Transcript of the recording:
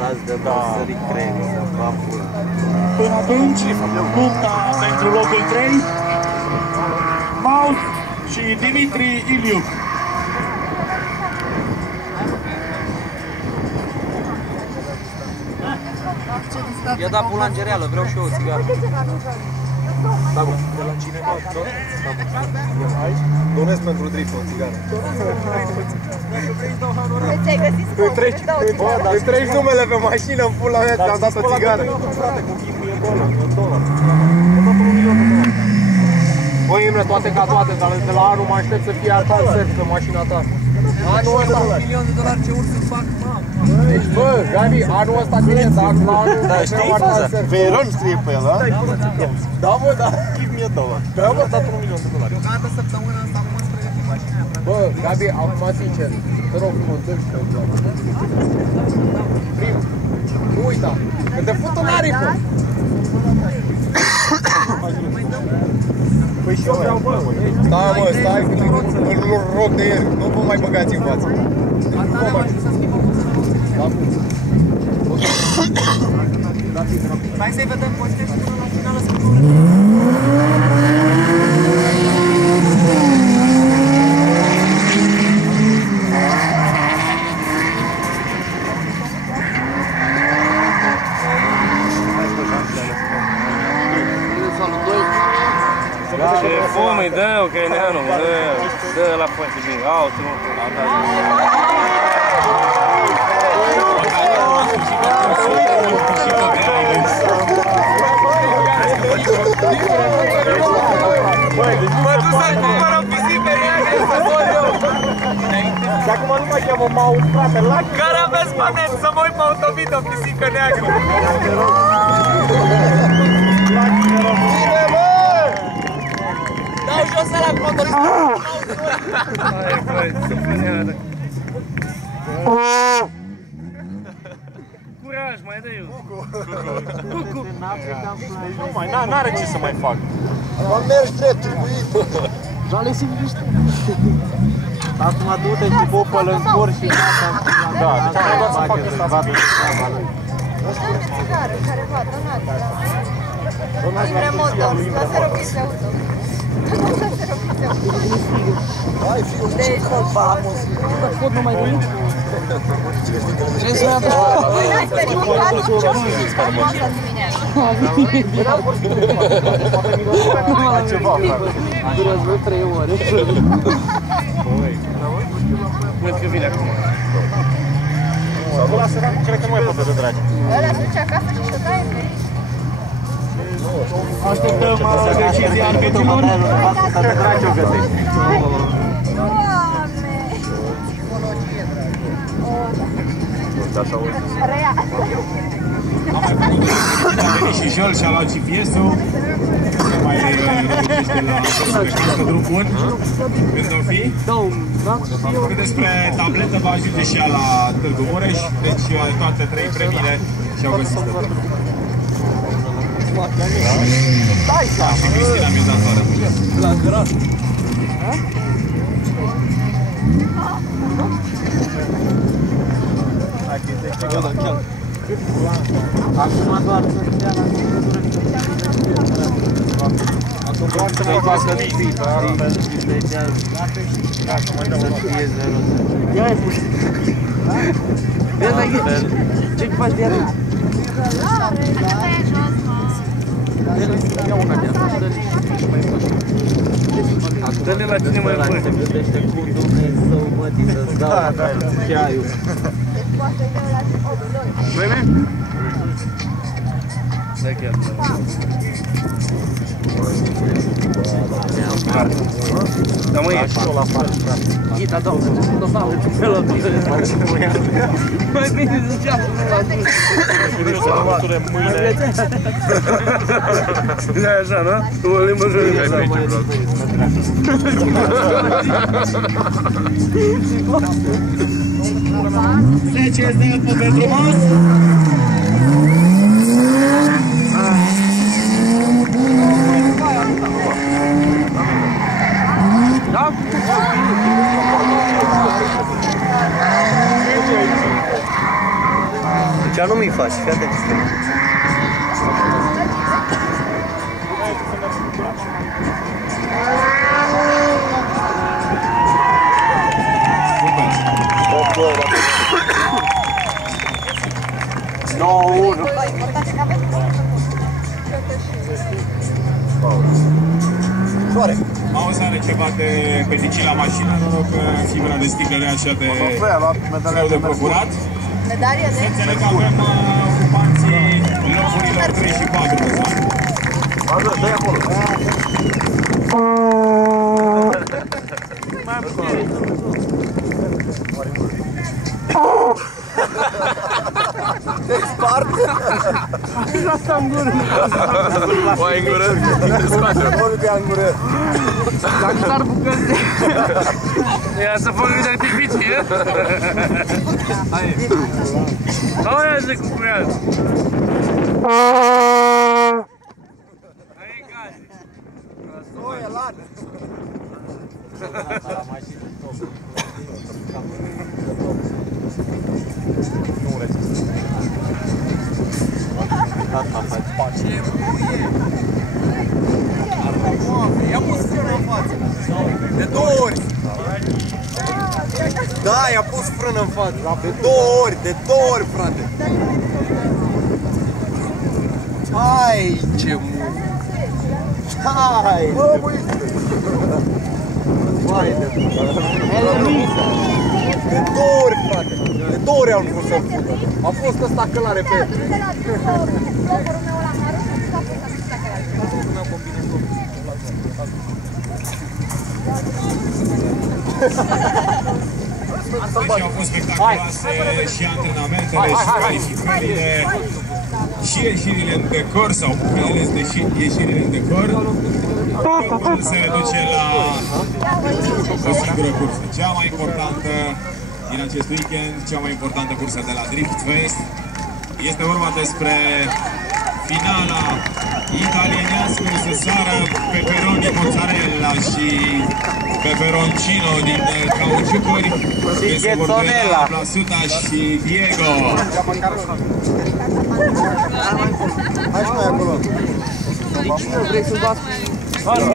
Stați de la sărit creierii să fac pula. Până atunci, lupta pentru locul 3, Maus și Dimitri Iliuc. I-a dat pula în cereală, vreau și eu o țigară. Da, bă. De la cineva, tot? Aici? Donez pentru Drip o țigară. Ți-ai găsit scopul, îți treci numele pe mașină, în pula mea, ți-am dat o țigară. Frate, cu chipul e $1. Băi, Imre, toate ca toate, dar de la anul mă aștept să fie alta surf pe mașina ta. Anul ăsta, $1.000.000 ce urc să fac, mamă. Deci, bă, Gabi, anul ăsta bine, dar la anul... Da, știi faza? Veyron scrie pe el, da? Da, bă, da. Give me $1. Da, bă, dat $1.000.000. Deocamdată săptămâna asta acum îți pregătim mașina. Bă, Gabi, acum sincer, te rog frumos, dă-mi și Prim, nu uita, că te fut în aripă. Păi și eu vreau, bă. Da, mă, stai, îl rog de ieri, nu vă mai băgați în față. Hai să-i vedem postezi până la finală să Ce fum îi dă, ucraineanul, dă la foarte bine. Auzi, mă. mă duc să-mi cumpăr o pisică neagră să mor eu. Și acum nu mai cheamă Maus, frate, la Care aveți pe net să mă uit pe autovid o pisică neagră? Dau jos ăla cu motorist. Hai, băi, ce fâneadă. Curaj, mai dă eu. Cucu. Nu mai, n-are ce să mai fac. Mă mergi drept, turbuit. Jale simpliște. Acum du-te și popă-l în zbor și gata. Da, deci am trebuit să fac asta. dă-mi o țigară, careva, donați-la. Imre Moto, la seropiți de auto. La seropiți de auto. Hai, fiu, ce căl, vamos. Dar pot numai de aici? Ce să ia de Voi n-ați verificat ce-o știți pe masă dimineața. Durează vreo 3 ore. Văd că vine acum. Ăla sărat, cred că nu mai poate de dragi. Ăla se duce acasă și se taie pe ei. Așteptăm decizia arbiților. Asta de dragi o găsești. Doamne! Rea! A venit și Jol și-a luat GPS-ul. Se mai gândește la drum bun. Când o fi? Cât despre tabletă va ajunge și ea la Târgu Mureș. Deci toate 3 premiile și-au găsit stăpână. Da, și Cristina mi-a dat fără. La gras. Acum doar să stea la temperatură. Acum vreau să mai facă zi. Să fie 0. Ia-i puși. Vezi aici. Ce faci de aici? Ia una de asta. Dă-le la cine mai bun. Se gândește cu Dumnezeu, mătii, să-ți dau ceaiul. Vreme? Da, chiar. Da, mă, ieși. Ghita, dau, nu dau, pe la tine. Mai bine zicea să nu la tine. Da, așa, nu? Tu o limbă jurică ai pe aici, vlog. Deci este pentru Maus. Da? Deci Dar nu mi-i faci, fii atent. Soare. Auzi, are ceva de peticii la mașină, noroc că fibra de sticlă nu e așa de greu de procurat. Medalia de... Să înțeleg că avem ocupanții locurilor 3 și 4, da? Bază, dă-i acolo. Te-ai spart? Asta în gură. O ai în gură? Nu te-a în gură. Dacă s-ar bucăți de... Ia să fac de artificii, e? Hai. Aia zic cu curează. Hai în casă. Nu, e lană. Ia pus frână în față. De 2 ori. Da, i-a pus frână în față. De 2 ori, de 2 ori, frate. Hai, ce mult. Hai. Bă, băieți. Vai de de 2 ori, frate. De 2 ori am vrut să-l fută. A fost ăsta călare pe el. Deci au fost spectaculoase și antrenamentele și calificările și ieșirile în decor sau mai ales ieșirile în decor. Totul se reduce la o singură cursă. Cea mai importantă din acest weekend, cea mai importantă cursă de la Drift Fest. Este vorba despre finala italienească, să sară peperoni mozzarella și peperoncino din cauciucuri. Este Borduela, Plasuta și Diego. Hai și noi acolo. Vrei să-l bați?